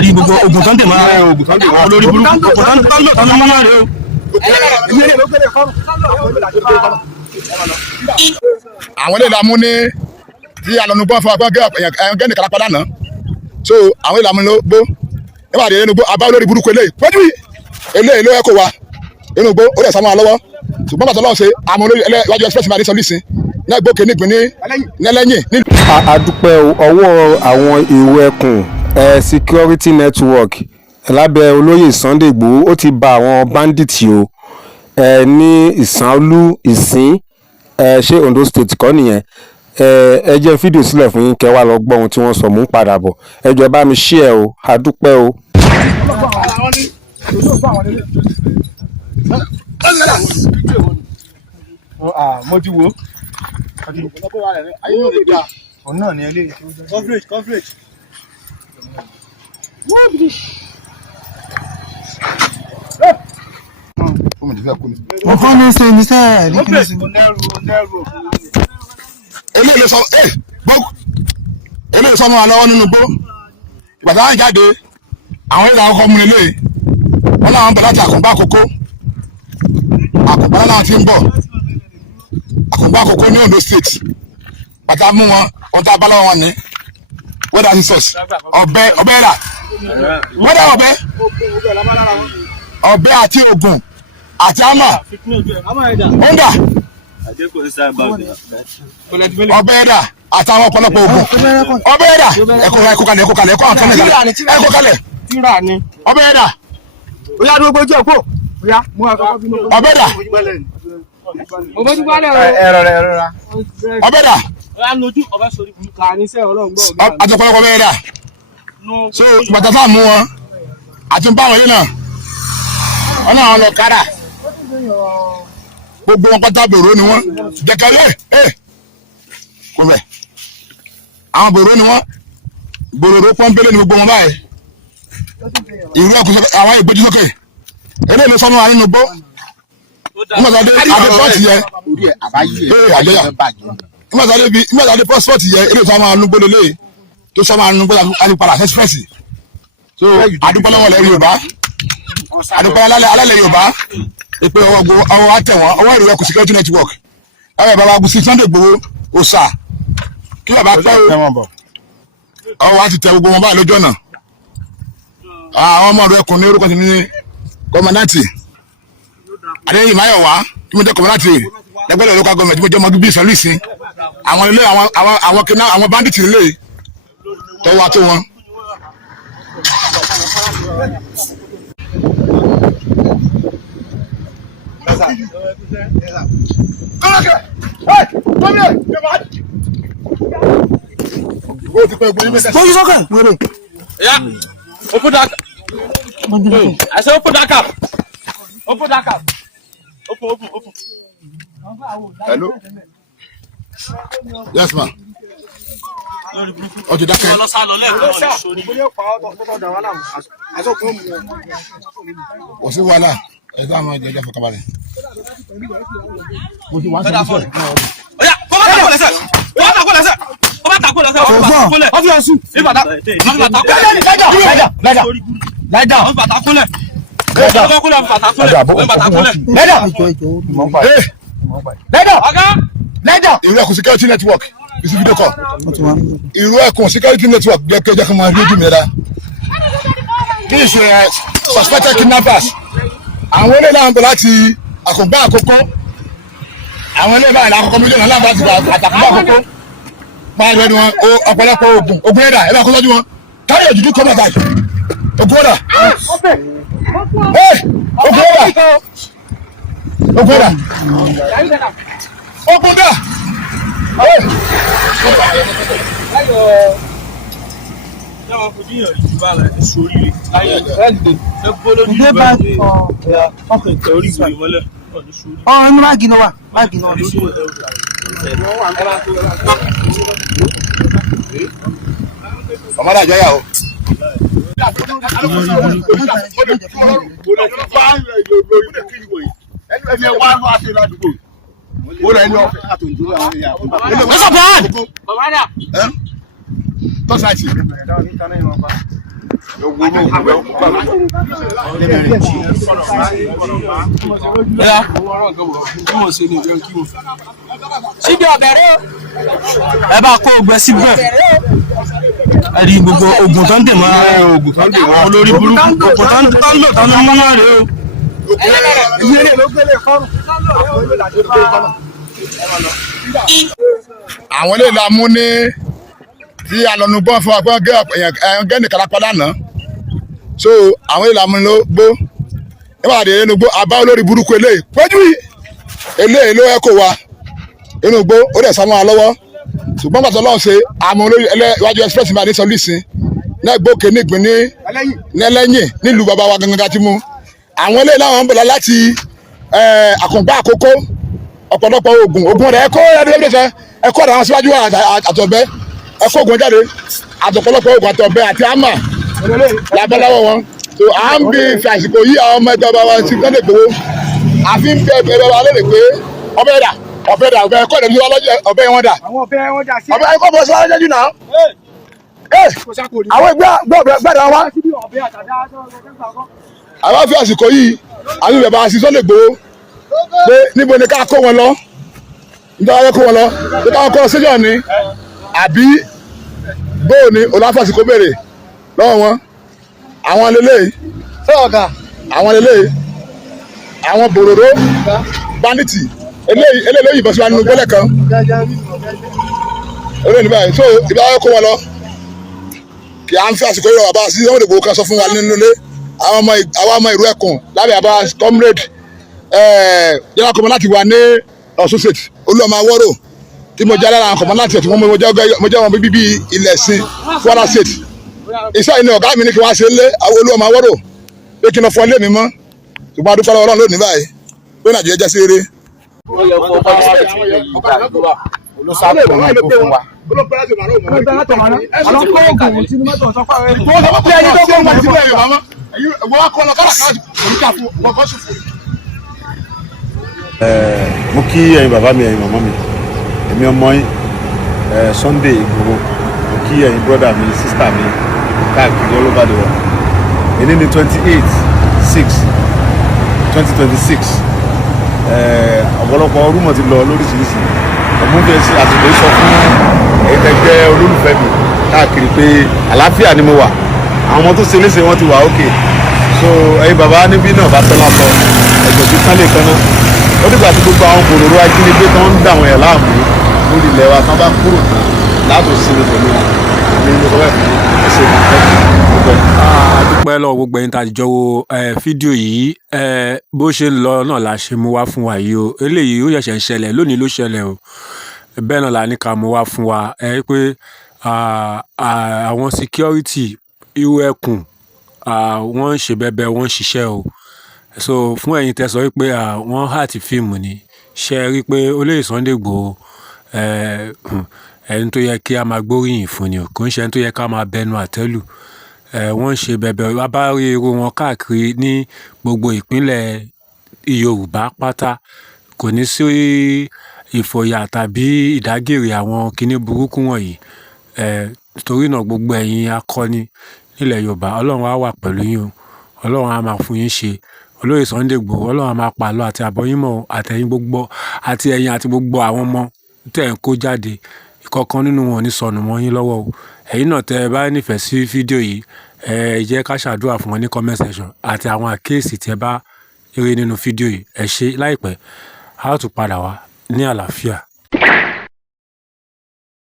rí gbogbo ogun Sunday máa rẹ ogun Sunday wọn lórí burúkú ogun Sunday tọ́lọ́ mọ́ náà rẹ o. àwọn ilé ìlàmú ní tí alọ́nu gbọ́n fún agbọ́n gẹ́nì kálápá lánàá so àwọn ilé ìlàmú ló gbó nígbà tí inú gbó abá olórí burúkú eléyìí pẹ́jú eléyìí ló yẹ kó wa inú gbó ó dẹ̀ sá mọ́ wa lọ́wọ́ ṣùgbọ́n bàtà lọ́wọ́ ṣe àmọ́ olórí iwájú express máa ní sọ lísìn ní ẹgbẹ́ òkè nígbìn ní nẹ́lẹ́yìn. a dúpẹ́ ọwọ́ àwọn èrò ẹkùn security network lábẹ́ olóyè Sunday Igboho ó ti ba àwọn bandits o ní Ìsànlú Ìsìn ṣé Ondo state kọ́ nìyẹn ẹ jẹ́ fídíò sílẹ̀ fún yín kẹ́ wá lọ gbọ́ ohun tí wọ́n sọ mú ń padà bọ̀ ẹ jọ̀ọ́ bá mi share o a dúpẹ́ o. mo ti wo òun náà ni eléyìí coverage. ọkọ ní ṣe ní sẹ́ẹ̀ ní kí ní ṣe. eléyìí sọ mọ́ wa lọ́wọ́ nínú gbó ìgbàdá wọn jáde àwọn ìlànà ọkọ̀ mú ilé wọn làwọn bẹ̀ láti Àkùngbá Àkókó Àkùngbá náà ti ń bọ̀ Àkùngbá Àkókó ní Ondo state bàtà mú wọn ohun tá a bá lọ́wọ́ wọn ní wẹ́dà sísọ̀s ọ̀bẹ ẹ̀rà wẹ́dà ọ̀bẹ àti ògùn àti àmà ọ̀ndà ọ̀bẹ ẹ̀rà àtàwọn ọ̀pọ̀lọpọ̀ ògùn ọ̀bẹ ẹ̀rà ẹ̀kọ́ kalẹ̀ ẹ̀kọ́ àwọn kan ẹ̀kọ́ kalẹ̀ ọ̀bẹ ẹ̀rà ọ̀bẹ ẹ̀rà ọbẹ̀ dà àtọ̀pọ̀lọpọ̀ bẹ́ẹ̀ dà so bàtà fáà mú wọn àti ń bá wọn yìí náà wọn náà lọ kára gbogbo wọn pátá bèrò ni wọn jẹkẹlẹ kò bẹ àwọn bèrò ni wọn bòròrò pọ́npẹ́lẹ́ ni gbogbo wọn báyìí ìrú ẹ̀kú àwọn ìgbójú sókè eléyìí ló sọnù wa nínú gbó nígbàtàdé pọ́ọ̀tì yẹ nígbàtàdé pọ́ọ̀tì yẹ eré tó máa nugbó lélẹ̀ tó sọ máa nugbó alùpàdà express so adúpẹ́ lọ́wọ́ lẹ́ Yorùbá adúpẹ́ alálẹ̀ Yorùbá ìpè ọwọ́ àtẹ̀wọ̀n ọwọ́ ìròyìn ẹkùn security network ẹ̀rọ bàbá Agusi Sunday Igboho òòsà kí bàbá pẹ́ ọwọ́ àti tẹ gbogbo wọn báyìí lójú ọ̀nà àwọn ọmọ rẹ kùn ní orúkọ ti ní kọmọdántì àdéhùn Máyọ̀wá tí mo jẹ́ kọmọdántì lẹ́gbẹ̀rẹ̀ local government tí mo jẹ́ ọmọ bíbí Ìsànlú Ìsìn àwọn ilé àwọn kìnnà àwọn bandits ilé tọwọ́ àti wọn. Open that. I said open that cap. Open that cap. Open. Hello. Yes, ma. Okay, dákẹ́. Wọ́n sì wàhálà ẹ̀dá àwọn ẹ̀jẹ̀ fọkànbalẹ̀. Mo ti wá sí ìṣẹ́. Oya, kó bá takò lẹ́sẹ̀. Kó bá takò lẹ́sẹ̀. Ọ́fíọ̀sì. Ìbàdàn. Láìdá. Ìrú ẹkùn security network bisi video call. Ìrú ẹkùn security network jẹ́ kí n máa rí ojú mi rẹ̀. This suspected kidnappers. Àwọn ilé náà ń bọ̀ láti Àkùngbá Àkókó. Àwọn ilé báyìí lákòókò mílíọ̀nù náà láti gba Àkùngbá Àkókó. Báyìí ni wọn ọ̀pọ̀lọpọ̀ ogun ẹ̀dá ẹ̀ bá kó lọ́jú wọn. Káyọ̀ jùjú kọ́ mọ̀tà yìí. Ogun ẹ̀dá. Ogun ẹ̀dá. Ogun dà. Inú báàgì náà wà. Ọmọdé àjọ yà o. síbi ọ̀bẹ̀rẹ̀ ẹ bá kó ogun síbẹ̀ ẹ rí gbogbo ogun tó ń dè mọ́ oògùn tó ń dè wọ́n olórí burúkú kò tán lò tán ló mú náà rèé o. àwọn eléyìí la mú ní tí alọ́nugbọ́n fún wa pé gẹ́nì kálápá lánàá so àwọn eléyìí la mú ló gbó nígbà tí inú gbó àbá olórí burúkú eléyìí pẹ́jú yìí eléyìí ló ẹ̀kọ́ wa inú gbó ó dẹ̀ sá mọ́ wa lọ́wọ́ ṣùgbọ́n pàtó lọ́wọ́ ṣe àmọ́ olórí iwájú express máa ní sọlísìn náà gbókè nígbìn ní ẹlẹ́yìn nílùú bàbá wa gangan ti mú àwọn eléyìí láwọn ń bọ̀ láti àkùngbá àkókò ọ̀pọ̀lọpọ̀ oògùn rẹ̀ ẹ̀kọ́ àwọn síwájú àtọ̀bẹ́ ẹ̀kọ́ oògùn jáde àtọ̀pọ̀lọpọ̀ oògùn àtọ̀bẹ́ àti àmà làbẹ́láwọ̀ wọn tó à ń bí fi àsìkò yí àwọn ọmọ ẹgbẹ́ ọba wa ti tẹ́lẹ̀ gbowó àfi ń bẹ ẹgbẹ́ ọba lónìí pé ọbẹ̀ dà ọbẹ̀ ẹ̀kọ́ ìdẹ̀bí wọn lọ́jọ́ ọbẹ̀ wọn dà ọbẹ̀ ẹ̀kọ́ bọ̀ sí wájú náà àwọn ẹgbẹ́ gbẹ̀dẹ̀ wa àwọn fi àsìkò yìí àwọn ìbẹ̀bà àti Sunday Igboho pé níbo ni ká kó wọn lọ nítorí wọn kó wọn lọ pé káwọn kọ́ síjọ́ ni àbí bóò ni olùfàsìkò béèrè lọ́wọ́ wọn àwọn lélẹ́yìí àwọn lélẹ́yìí àwọn bòròró banditi eléyìí ló yìnbọn sí wa nínú gbọ́lẹ̀ kan olóyìn nígbà yìí so ìbá wọn kó wọn lọ kí à ń fi àsìkò yìí bàbá sí Sunday Igboho kan sọ fún wa nínú ilé àwọn ọmọ ìlú Ẹkùn lábẹ́ àbá comrade yàrá kọ́mọ láti wà ní Ọ̀ṣun state Olúọmọ Awórò tí mo jẹ́ lára àwọn kọ́mọ láti ẹ̀ tí mo jẹ́ wọn bíbí ilẹ̀ sin Kwara state iṣẹ́ yìí ni ọ̀gá mi ní kí wọ́n ṣe lé Olúọmọ Awórò pé kí n lọ fọ ilé mi mọ́ ṣùgbọ́n adúpẹ́ lọ́wọ́ Ọlọ́run lónìí báyìí pé Nàìjíríà jẹ́ sí eré. Mo kí ẹ̀yin bàbá mi ẹ̀yin màmá mi èmi ọmọ yín Sunday Igboho mo kí ẹ̀yin brọ́dà mi sísítà mi káàkiri all over the world èyí ní 28/6/2026 ọ̀pọ̀lọpọ̀ rúmọ̀ ti lọ lóríṣiríṣi ọ̀mú fẹ́ sí àsìkò sọ fún ẹ̀yin tẹ́gbẹ́ olólùfẹ́ mi káàkiri pé àlàáfíà ni mo wà àwọn ọmọ tó ṣe léṣe wọn ti wà ókè so ẹ̀yin bàbá níbí náà bá tọ́ lásọ ẹ̀jọ̀ bí sálẹ̀ kan náà ó dìgbà tí gbogbo àwọn kòròrò ajínigbé tó ń dà wọ́n yẹn láàmú lórí ilẹ̀ wa tán bá kúrò tán láàtò sinmi pẹ̀lú wọn ní mo sọ bẹ́ẹ̀ fún ẹsẹ̀ ìgbẹ́. dúpẹ́ lọ́wọ́ gbogbo ẹ̀yin tá a jọ wo fídíò yìí bó ṣe ń lọ náà la ṣe mú wá fún wa yìí o eléyìí ó ṣẹ̀ṣẹ̀ ń ṣẹlẹ̀ lónìí ló ṣẹlẹ̀ o bẹ́ẹ̀ náà la ní ká mú wá fún wa pé àwọn security irú Ẹkùn wọ́n ń ṣe bẹ́bẹ́ wọ́n ń ṣiṣẹ́ o so fún ẹ̀yin tẹ́ sọ wípé wọ́n hàtì fíìmù ni ṣe rí pé olóyè Sunday Igboho ẹni tó yẹ kí a máa gbóríyìn fún ni o kò ń ṣe ẹni tó yẹ ká máa bẹnu àtẹ́lù wọ́n ń ṣe bẹ̀bẹ̀ wá bá rí irú wọn káàkiri ní gbogbo ìpínlẹ̀ Yorùbá pátá kò ní sí ìfòyà tàbí ìdágìrì àwọn kinní burúkú wọ̀nyí torí náà gbogbo ẹ̀yin akọni nílẹ̀ Yorùbá Ọlọ́run á wà pẹ̀lú yín o Ọlọ́run á máa fún yín ṣe olóyè Sunday Igboho Ọlọ́run á máa pàlọ́ àti àbọ̀yìnmọ̀ àtẹ̀yìn gbogbo àti ẹ̀yin àti gbogbo àwọn ọmọ tẹ̀ ń kó jáde ìkọ̀kan nínú wọn ní sọnù mọ́ yín lọ́wọ́ o ẹ̀yin náà tẹ́ ẹ bá nífẹ̀ẹ́ sí fídíò yìí ẹ jẹ́ ká ṣàdúrà fún wọn ní comment section àti àwọn àkíyèsí tẹ́ bá rí nínú fídíò yìí ẹ ṣe láìpẹ́ a ó tún padà wá ní àlàáfíà.